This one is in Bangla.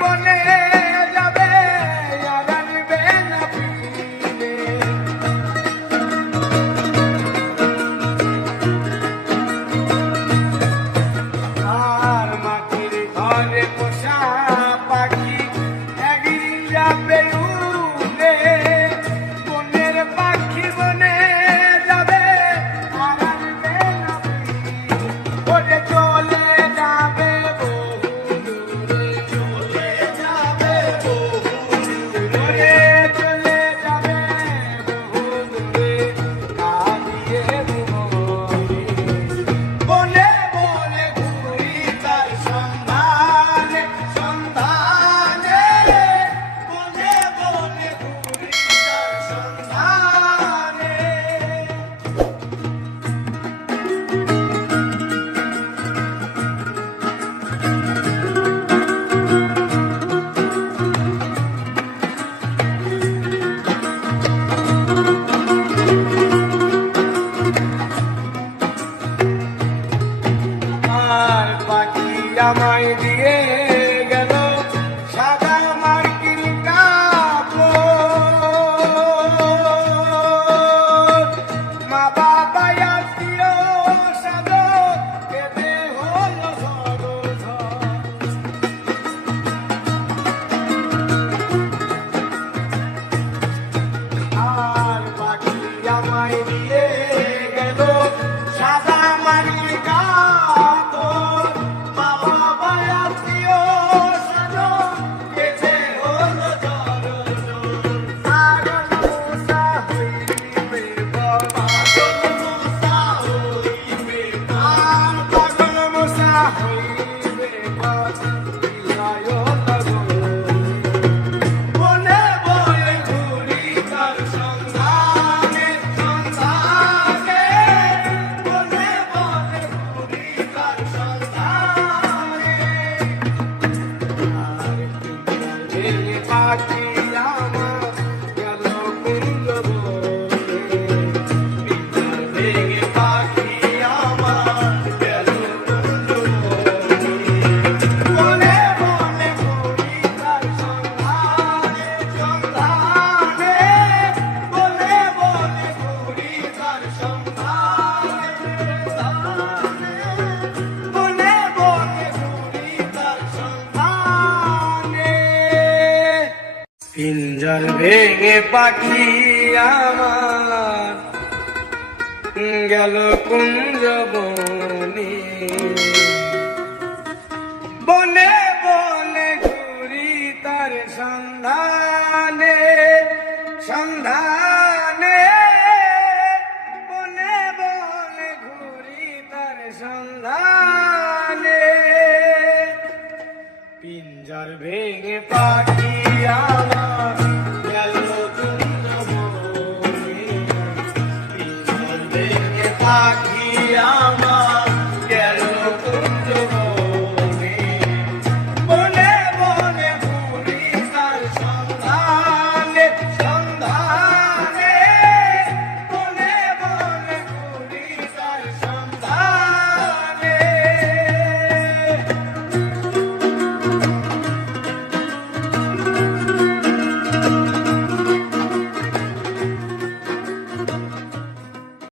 বনে যাবে আর আনবে না ফিরে। আর মাটির ঘরে পোষা পাখি একদিন যাবে উড়ে, বনের পাখি বনে যাবে আর আনবে না ফিরে। ওরে চলে যাবে বহু দূরে, চলে যাবে বহু দূরে, চলে যাবে বহু দূরে, কাঁদিয়ে মরি। বনে বনে ঘুরি তার সন্ধানে, সন্ধানে, বনে বনে ঘুরি তার সন্ধানে। আর পাখি আমায় দিয়ে গেল সাদা মার্কিন কাপড়, মা বাবা আত্মীয় স্বজন কেঁদে হলো সরঝর। আর পাখি আমায় দিয়ে গেল সাদা মার্কিন কাপড়, মা বাবা আত্মীয় স্বজন কেঁদে হলো সরঝর। পাগল মশা হইবে বাবা, পাগল মশা হইবে আর পাগল মশা হইবে বাবা, বিলায় লাগো। বনে বনে ঘুরি তার সন্ধানে, সন্ধানে, বনে বনে ঘুরি তার সন্ধানে। আর পিঞ্জরে পাখি আমার গেল কুঞ্জ বনে, পিঞ্জরে পাখি আমার গেল কুঞ্জ বনে। বনে বনে ঘুরি তার সন্ধানে, সন্ধানে, বনে বনে ঘুরি তার সন্ধানে, সন্ধানে, বনে বনে ঘুরি তার সন্ধানে। পিঞ্জর ভেঙে পাখি আমার গেল কুঞ্জ বনে, বনে বনে ঘুরি তার সন্ধানে, সন্ধানে, বনে বনে ঘুরি তার সন্ধানে। পিঞ্জর ভেঙে পাখি আমার